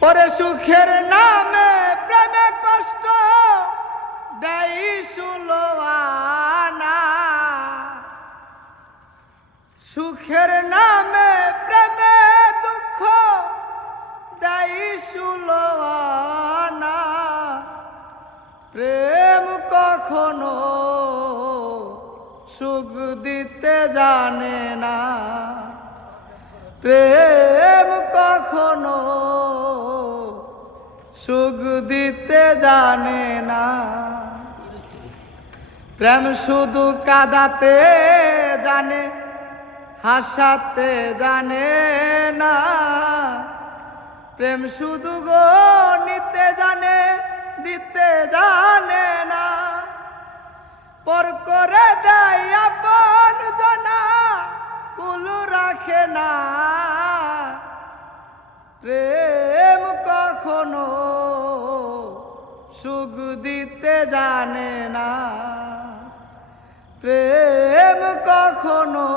পরে সুখের নামে প্রেমে কষ্ট দেই সুলোয়ানা, সুখের নামে প্রেমে দুঃখ দেই সুলোয়ানা। প্রেম কখনো সুখ দিতে জানে না, প্রেম কখনো সুখ দিতে জানে না। প্রেম শুধু কাঁদাতে জানে, হাসাতে জানে না। প্রেম শুধু গো নিতে জানে, দিতে জানে না। পর করে দেয় আপন জনা, কুল রাখে না। প্রেম কখনো সুখ দিতে জানে না, প্রেম কখনো